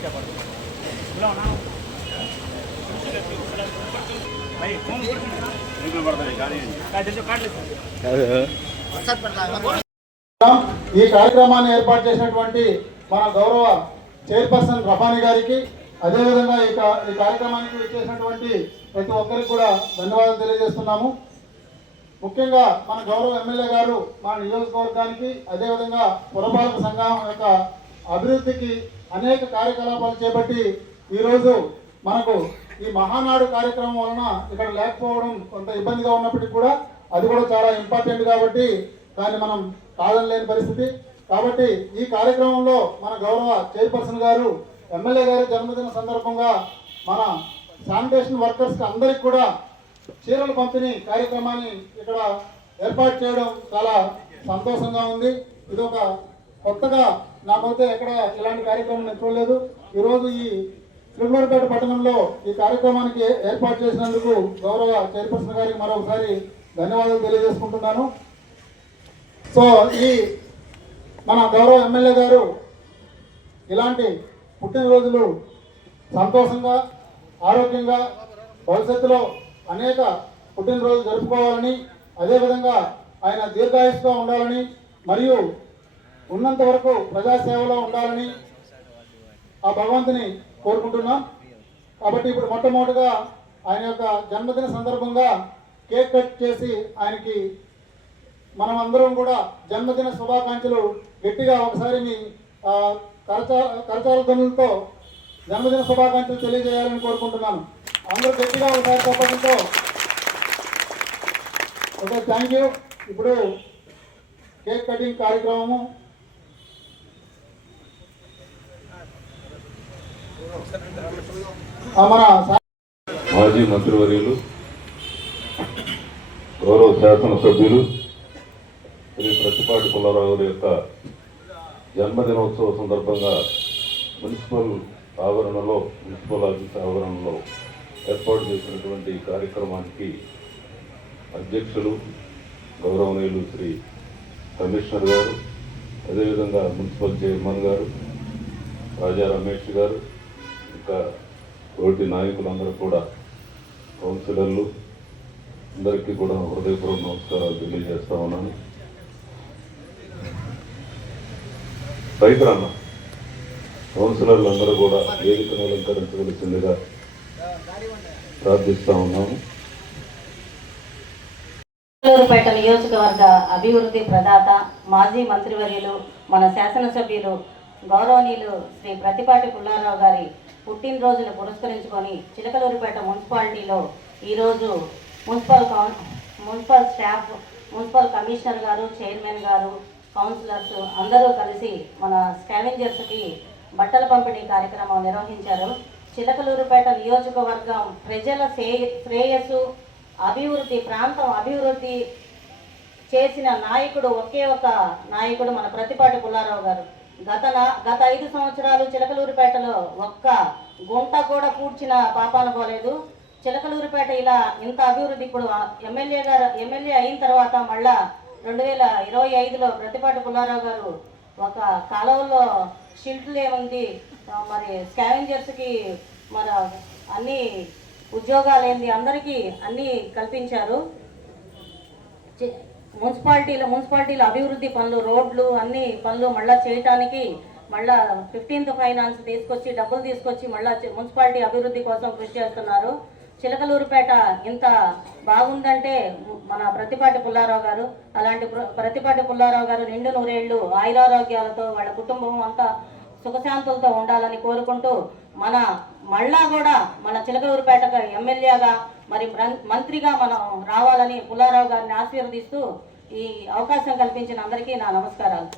ఈ కార్యక్రమాన్ని ఏర్పాటు చేసినటువంటి మన గౌరవ చైర్పర్సన్ రఫానీ గారికి, అదేవిధంగా ఈ కార్యక్రమానికి వచ్చేసినటువంటి ప్రతి ఒక్కరికి కూడా ధన్యవాదాలు తెలియజేస్తున్నాము. ముఖ్యంగా మన గౌరవ ఎమ్మెల్యే గారు మన నియోజకవర్గానికి, అదేవిధంగా పురపాలక సంఘం యొక్క అభివృద్ధికి అనేక కార్యకలాపాలు చేపట్టి ఈరోజు మనకు ఈ మహానాడు కార్యక్రమం వలన ఇక్కడ లేకపోవడం కొంత ఇబ్బందిగా ఉన్నప్పటికీ కూడా అది కూడా చాలా ఇంపార్టెంట్ కాబట్టి దాన్ని మనం కాదనలేని పరిస్థితి. కాబట్టి ఈ కార్యక్రమంలో మన గౌరవ చైర్పర్సన్ గారు ఎమ్మెల్యే గారి జన్మదిన సందర్భంగా మన శానిటేషన్ వర్కర్స్కి అందరికి కూడా చీరల పంపిణీ కార్యక్రమాన్ని ఇక్కడ ఏర్పాటు చేయడం చాలా సంతోషంగా ఉంది. ఇది ఒక కొత్తగా నాకైతే ఎక్కడ ఇలాంటి కార్యక్రమం నేను చూడలేదు. ఈరోజు ఈ శ్రీలూరుపేట పట్టణంలో ఈ కార్యక్రమానికి ఏర్పాటు చేసినందుకు గౌరవ చైర్పర్సన్ గారికి మరొకసారి ధన్యవాదాలు తెలియజేసుకుంటున్నాను. సో ఈ మన గౌరవ ఎమ్మెల్యే గారు ఇలాంటి పుట్టినరోజులు సంతోషంగా, ఆరోగ్యంగా భవిష్యత్తులో అనేక పుట్టినరోజులు జరుపుకోవాలని, అదేవిధంగా ఆయన దీర్ఘాయుష్గా ఉండాలని, మరియు ఉన్నంత వరకు ప్రజాసేవలో ఉండాలని ఆ భగవంతుని కోరుకుంటున్నాం. కాబట్టి ఇప్పుడు మొట్టమొదటిగా ఆయన యొక్క జన్మదిన సందర్భంగా కేక్ కట్ చేసి ఆయనకి మనం అందరం కూడా జన్మదిన శుభాకాంక్షలు గట్టిగా ఒకసారి మీ కరచాల ధ్వనులతో జన్మదిన శుభాకాంక్షలు తెలియజేయాలని కోరుకుంటున్నాను. అందరూ గట్టిగా ఒకసారి తప్పకుండా. Okay, thank you. ఇప్పుడు కేక్ కటింగ్ కార్యక్రమము మన మాజీ మంత్రివర్యులు, గౌరవ శాసనసభ్యులు శ్రీ ప్రతిపాటి పుల్లారావు గారి యొక్క జన్మదినోత్సవ సందర్భంగా మున్సిపల్ ఆఫీస్ ఆవరణలో ఏర్పాటు చేసినటువంటి కార్యక్రమానికి అధ్యక్షులు గౌరవనీయులు శ్రీ కమిషనర్ గారు, అదేవిధంగా మున్సిపల్ చైర్మన్ గారు రాజా రమేష్ గారు, ఇంకా తోటి నాయకులందరూ కూడా, కౌన్సిలర్లు అందరికీ కూడా హృదయపూర్వక నమస్కారాలు తెలియజేస్తా ఉన్నాను. రైతులన్న కౌన్సిలర్లు అందరూ కూడా వేదికను అలంకరించవలసిందిగా ప్రార్థిస్తా ఉన్నాము. శ్రీలూరుపేట నియోజకవర్గ అభివృద్ధి ప్రదాత, మాజీ మంత్రివర్యులు, మన శాసనసభ్యులు గౌరవనీయులు శ్రీ ప్రతిపాటి పుల్లారావు గారి పుట్టినరోజును పురస్కరించుకొని చిలకలూరుపేట మున్సిపాలిటీలో ఈరోజు మున్సిపల్ స్టాఫ్, మున్సిపల్ కమిషనర్ గారు, చైర్మన్ గారు, కౌన్సిలర్స్ అందరూ కలిసి మన స్కావెంజర్స్కి బట్టల పంపిణీ కార్యక్రమం నిర్వహించారు. చిలకలూరుపేట నియోజకవర్గం ప్రజల శ్రేయస్సు, అభివృద్ధి, ప్రాంతం అభివృద్ధి చేసిన నాయకుడు ఒకే ఒక నాయకుడు మన ప్రతిపాటి పుల్లారావు గారు. గత 5 సంవత్సరాలు చిలకలూరుపేటలో ఒక్క గుంట కూడా పూడ్చిన పాపాన పోలేదు. చిలకలూరుపేట ఇలా ఇంత అభివృద్ధి ఇప్పుడు ఎమ్మెల్యే అయిన తర్వాత మళ్ళా 2025లో ప్రతిపాటి పుల్లారావు గారు ఒక కాలువలో షిల్ట్లు ఏముంది, మరి స్కావెంజర్స్కి మన అన్ని ఉద్యోగాలు ఏంది, అందరికీ అన్నీ కల్పించారు. మున్సిపాలిటీలో అభివృద్ధి పనులు, రోడ్లు, అన్ని పనులు మళ్ళీ చేయటానికి మళ్ళా 15th ఫైనాన్స్ తీసుకొచ్చి డబ్బులు తీసుకొచ్చి మళ్ళీ మున్సిపాలిటీ అభివృద్ధి కోసం కృషి చేస్తున్నారు. చిలకలూరుపేట ఇంత బాగుందంటే మన ప్రతిపాటి పుల్లారావు గారు. అలాంటి ప్రతిపాటి పుల్లారావు గారు నిండు నూరేళ్లు ఆయురారోగ్యాలతో వాళ్ళ కుటుంబం అంతా సుఖశాంతులతో ఉండాలని కోరుకుంటూ మళ్ళా కూడా మన చిలకలూరుపేటకు ఎమ్మెల్యేగా మరి మంత్రిగా మనం రావాలని పుల్లారావు గారిని ఆశీర్వదిస్తూ ఈ అవకాశం కల్పించిన అందరికీ నా నమస్కారాలు.